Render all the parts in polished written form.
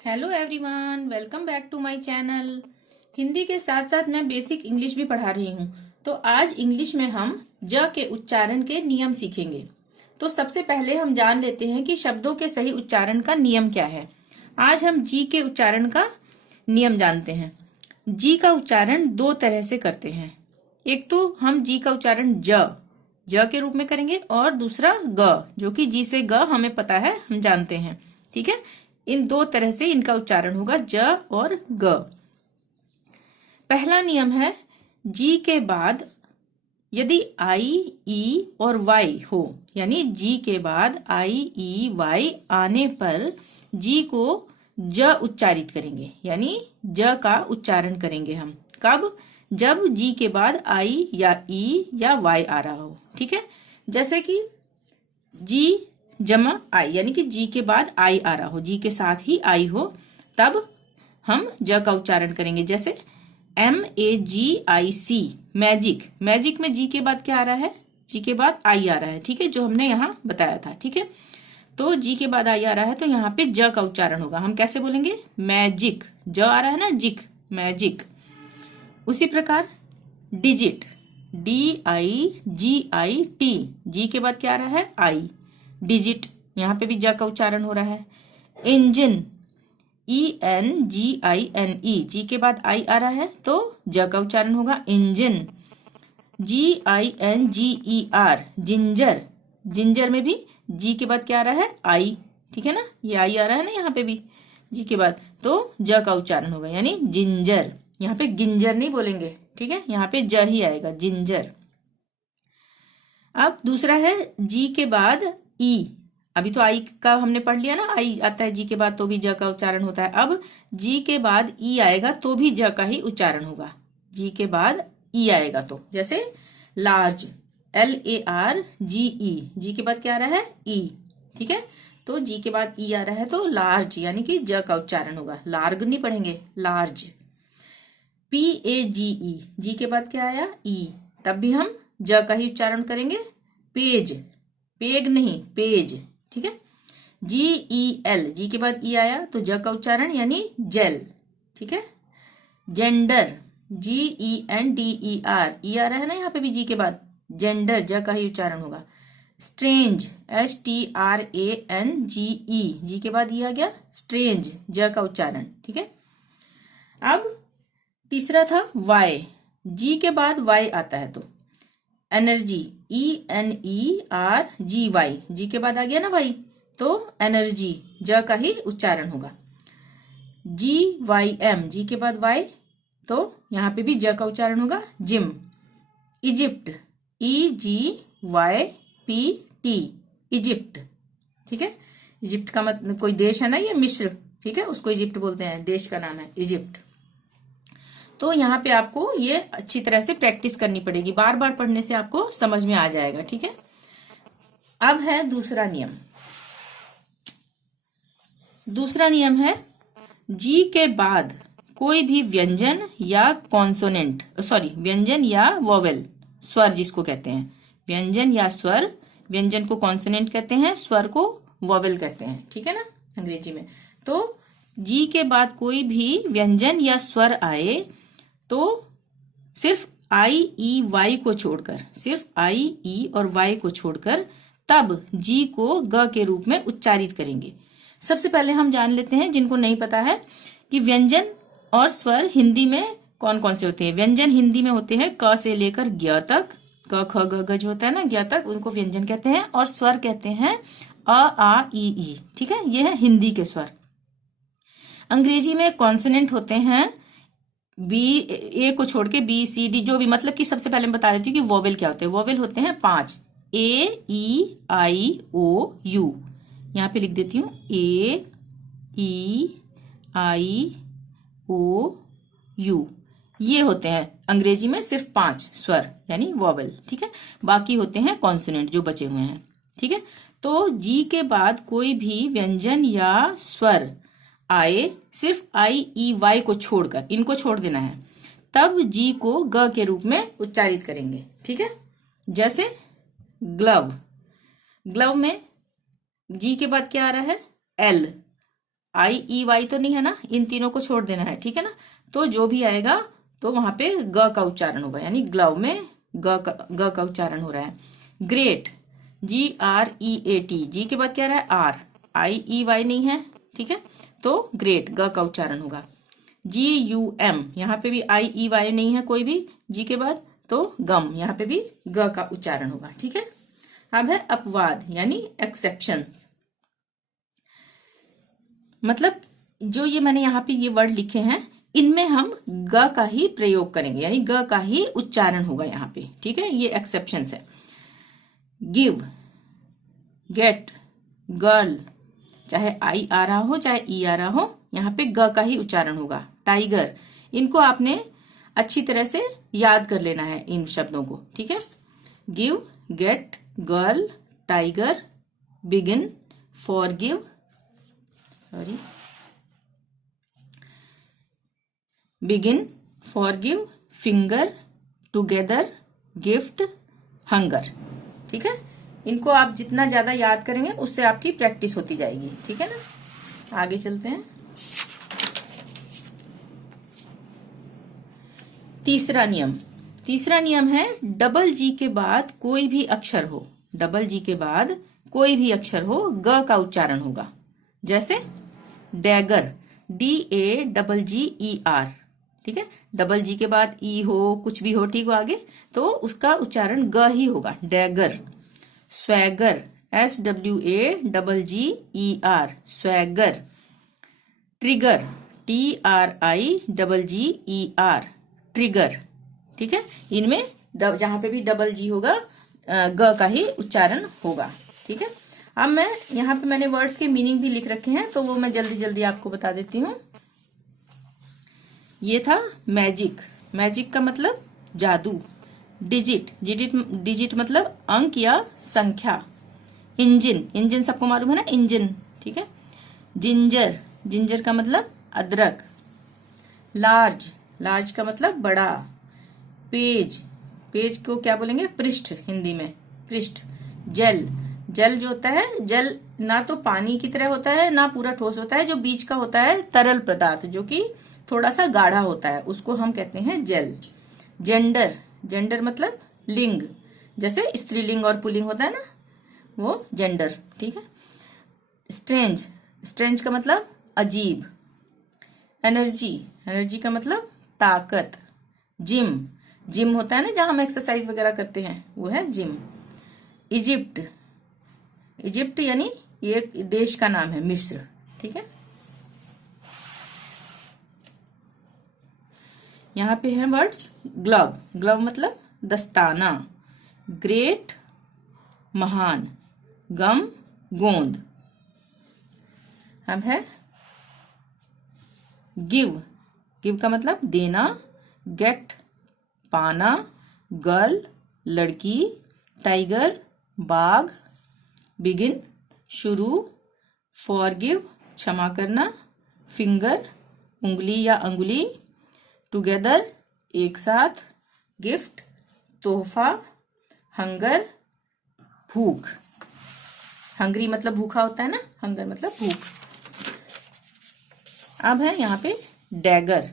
Hello everyone, welcome back to my channel. Hindi के साथ साथ मैं बेसिक इंग्लिश भी पढ़ा रही हूँ। तो आज इंग्लिश में हम ज के उच्चारण के नियम सीखेंगे। तो सबसे पहले हम जान लेते हैं कि शब्दों के सही उच्चारण का नियम क्या है। आज हम जी के उच्चारण का नियम जानते हैं। जी का उच्चारण दो तरह से करते हैं। एक तो हम जी का उच्चारण ज के रूप में करेंगे और दूसरा ग, जो कि जी से ग हमें पता है, हम जानते हैं। ठीक है, इन दो तरह से इनका उच्चारण होगा, ज और ग। पहला नियम है, जी के बाद यदि आई, ई और वाई हो, यानी जी के बाद आई, ई, वाई आने पर जी को ज उच्चारित करेंगे, यानी ज का उच्चारण करेंगे हम। कब? जब जी के बाद आई या ई या वाई आ रहा हो। ठीक है, जैसे कि जी जमा आई, यानी कि जी के बाद आई आ रहा हो, जी के साथ ही आई हो, तब हम ज का उच्चारण करेंगे। जैसे MAGIC, मैजिक। मैजिक में जी के बाद क्या आ रहा है? जी के बाद आई आ रहा है। ठीक है, जो हमने यहाँ बताया था। ठीक है, तो जी के बाद आई आ रहा है तो यहाँ पे ज का उच्चारण होगा। हम कैसे बोलेंगे? मैजिक। ज आ रहा है ना, जिक, मैजिक। उसी प्रकार डिजिट, DIGIT, जी के बाद क्या आ रहा है? आई, डिजिट। यहाँ पे भी ज का उच्चारण हो रहा है। इंजन, ENGINE, जी के बाद आई आ रहा है तो ज का उच्चारण होगा इंजन। GINGER, ginger. जिंजर में भी जी के बाद क्या आ रहा है? आई। ठीक है ना, ये आई आ रहा है ना यहाँ पे भी जी के बाद, तो ज का उच्चारण होगा, यानी जिंजर। यहाँ पे गिंजर नहीं बोलेंगे। ठीक है, यहाँ पे ज ही आएगा, जिंजर। अब दूसरा है जी के बाद ई। अभी तो आई का हमने पढ़ लिया ना, आई आता है जी के बाद तो भी ज का उच्चारण होता है। अब जी के बाद ई आएगा तो भी ज का ही उच्चारण होगा। जी के बाद ई आएगा तो, जैसे लार्ज, LARGE, जी के बाद क्या आ रहा है? ई। ठीक है, तो जी के बाद ई आ रहा है तो लार्ज, यानी कि ज का उच्चारण होगा। लार्ग नहीं पढ़ेंगे, लार्ज। PAGE, जी के बाद क्या आया? ई, तब भी हम ज का ही उच्चारण करेंगे। पेज, पेग नहीं, पेज। ठीक है, GEL, जी के बाद ई आया तो ज का उच्चारण, यानी जेल। ठीक है, जेंडर, GENDER, ई आ रहा है ना यहाँ पे भी जी के बाद, जेंडर, ज का ही उच्चारण होगा। स्ट्रेंज, STRANGE, जी के बाद ई आ गया, स्ट्रेंज, ज का उच्चारण। ठीक है, अब तीसरा था वाई, जी के बाद वाई आता है तो एनर्जी, ENERGY, जी के बाद आ गया ना वाई, तो एनर्जी, ज का ही उच्चारण होगा। GYM, जी के बाद वाई, तो यहाँ पे भी ज का उच्चारण होगा, जिम। Egypt, EGYPT, Egypt. ठीक है, इजिप्ट का मतलब कोई देश है ना, ये मिस्र। ठीक है, उसको इजिप्ट बोलते हैं, देश का नाम है इजिप्ट। तो यहाँ पे आपको ये अच्छी तरह से प्रैक्टिस करनी पड़ेगी, बार बार पढ़ने से आपको समझ में आ जाएगा। ठीक है, अब है दूसरा नियम। दूसरा नियम है, जी के बाद कोई भी व्यंजन या कॉन्सोनेंट, व्यंजन या वोवेल, स्वर जिसको कहते हैं, व्यंजन या स्वर। व्यंजन को कॉन्सोनेंट कहते हैं, स्वर को वोवेल कहते हैं। ठीक है ना, अंग्रेजी में। तो जी के बाद कोई भी व्यंजन या स्वर आए तो सिर्फ आई, ई, वाई को छोड़कर, सिर्फ आई, ई और वाई को छोड़कर तब जी को ग के रूप में उच्चारित करेंगे। सबसे पहले हम जान लेते हैं, जिनको नहीं पता है, कि व्यंजन और स्वर हिंदी में कौन कौन से होते हैं। व्यंजन हिंदी में होते हैं क से लेकर ज्ञ तक, क ख ग घ जो होता है ना, ज्ञ तक, उनको व्यंजन कहते हैं। और स्वर कहते हैं अ, आ, ई। ठीक है, ये है हिंदी के स्वर। अंग्रेजी में कॉन्सोनेंट होते हैं बी, ए को छोड़ के बी, सी, डी, जो भी, मतलब कि सबसे पहले मैं बता देती हूँ कि वोवेल क्या होते हैं। वोवेल होते हैं 5, AEIOU। यहाँ पे लिख देती हूँ AEIOU। ये होते हैं अंग्रेजी में सिर्फ 5 स्वर, यानी वोवेल। ठीक है, बाकी होते हैं कॉन्सोनेंट जो बचे हुए हैं। ठीक है, तो जी के बाद कोई भी व्यंजन या स्वर आए, सिर्फ आई, ई, वाई को छोड़कर, इनको छोड़ देना है, तब जी को ग के रूप में उच्चारित करेंगे। ठीक है, जैसे ग्लव, ग्लव में जी के बाद क्या आ रहा है? एल, IEY तो नहीं है ना, इन तीनों को छोड़ देना है, ठीक है ना। तो जो भी आएगा तो वहां पे ग का उच्चारण होगा, यानी ग्लव में ग का उच्चारण हो रहा है। ग्रेट, GREAT, जी के बाद क्या रहा है आर, IEY नहीं है, ठीक है, तो ग्रेट ग का उच्चारण होगा। GUM, यहाँ पे भी IEY नहीं है कोई भी जी के बाद, तो गम, यहाँ पे भी ग का उच्चारण होगा, ठीक है। अब है अपवाद यानी एक्सेप्शन, मतलब जो ये मैंने यहाँ पे ये वर्ड लिखे हैं इनमें हम ग का ही प्रयोग करेंगे, यानी ग का ही उच्चारण होगा यहाँ पे, ठीक है, ये एक्सेप्शन है। गिव, गेट, गर्ल, चाहे आई आ रहा हो चाहे ई आ रहा हो, यहाँ पे ग का ही उच्चारण होगा। टाइगर, इनको आपने अच्छी तरह से याद कर लेना है इन शब्दों को, ठीक है। Give, get, girl, tiger, begin, forgive, begin, forgive, finger, together, gift, hunger, ठीक है। इनको आप जितना ज्यादा याद करेंगे उससे आपकी प्रैक्टिस होती जाएगी, ठीक है ना। आगे चलते हैं। तीसरा नियम है डबल जी के बाद कोई भी अक्षर हो, डबल जी के बाद कोई भी अक्षर हो ग का उच्चारण होगा। जैसे डैगर, DAGGER, ठीक है, डबल जी के बाद ई हो कुछ भी हो, ठीक हो आगे, तो उसका उच्चारण ग ही होगा, dagger. Swagger, SWAGGER, swagger. Trigger, TRIGGER, trigger, ठीक है। इनमें जहां पे भी डबल जी होगा ग का ही उच्चारण होगा, ठीक है। अब मैं यहाँ पे मैंने वर्ड्स के मीनिंग भी लिख रखे हैं, तो वो मैं जल्दी जल्दी आपको बता देती हूँ। ये था मैजिक, मैजिक का मतलब जादू। डिजिट, डिजिट मतलब अंक या संख्या। इंजन, इंजन सबको मालूम है ना, इंजन, ठीक है। जिंजर, जिंजर का मतलब अदरक। लार्ज, लार्ज का मतलब बड़ा। पेज, पेज को क्या बोलेंगे, पृष्ठ, हिंदी में पृष्ठ। जल, जल जो होता है, जल ना तो पानी की तरह होता है ना पूरा ठोस होता है, जो बीच का होता है तरल पदार्थ जो कि थोड़ा सा गाढ़ा होता है, उसको हम कहते हैं जल। जेंडर, जेंडर मतलब लिंग, जैसे स्त्रीलिंग और पुल्लिंग होता है ना, वो जेंडर, ठीक है। स्ट्रेंज, स्ट्रेंज का मतलब अजीब। एनर्जी, एनर्जी का मतलब ताकत। जिम, जिम होता है ना जहां हम एक्सरसाइज वगैरह करते हैं, वो है जिम। इजिप्ट, इजिप्ट यानी ये देश का नाम है, मिस्र, ठीक है। यहाँ पे है वर्ड्स ग्लव, ग्लव मतलब दस्ताना। ग्रेट, महान। गम, गोंद। अब है गिव, गिव का मतलब देना। गेट, पाना। गर्ल, लड़की। टाइगर, बाघ। बिगिन, शुरू। फॉरगिव, क्षमा करना। फिंगर, उंगली या अंगुली। टुगेदर, एक साथ। गिफ्ट, तोहफा। हंगर, भूख, हंगरी मतलब भूखा होता है ना, हंगर मतलब भूख। अब है यहाँ पे डैगर,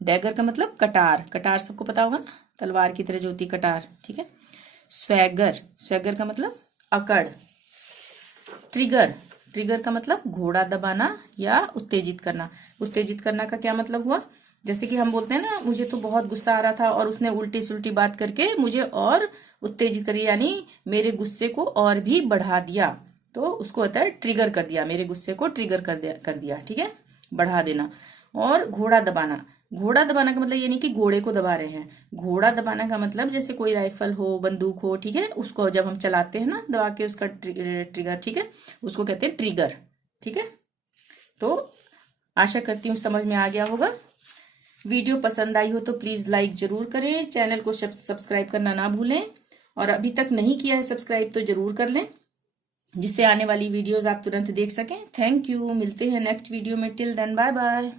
डैगर का मतलब कटार, कटार सबको पता होगा ना, तलवार की तरह जो होती कटार, ठीक है। स्वैगर, स्वैगर का मतलब अकड़। ट्रिगर, ट्रिगर का मतलब घोड़ा दबाना या उत्तेजित करना। उत्तेजित करना का क्या मतलब हुआ, जैसे कि हम बोलते हैं ना, मुझे तो बहुत गुस्सा आ रहा था और उसने उल्टी सुल्टी बात करके मुझे और उत्तेजित करी, यानी मेरे गुस्से को और भी बढ़ा दिया, तो उसको होता है ट्रिगर कर दिया, मेरे गुस्से को ट्रिगर कर दिया, ठीक है, बढ़ा देना। और घोड़ा दबाना, घोड़ा दबाना का मतलब ये नहीं कि घोड़े को दबा रहे हैं, घोड़ा दबाना का मतलब जैसे कोई राइफल हो, बंदूक हो, ठीक है, उसको जब हम चलाते हैं ना दबा के उसका ट्रिगर, ठीक है, उसको कहते हैं ट्रिगर, ठीक है। तो आशा करती हूँ समझ में आ गया होगा। वीडियो पसंद आई हो तो प्लीज लाइक जरूर करें, चैनल को सब्सक्राइब करना ना भूलें, और अभी तक नहीं किया है सब्सक्राइब तो जरूर कर लें, जिससे आने वाली वीडियोस आप तुरंत देख सकें। थैंक यू, मिलते हैं नेक्स्ट वीडियो में, टिल देन बाय बाय।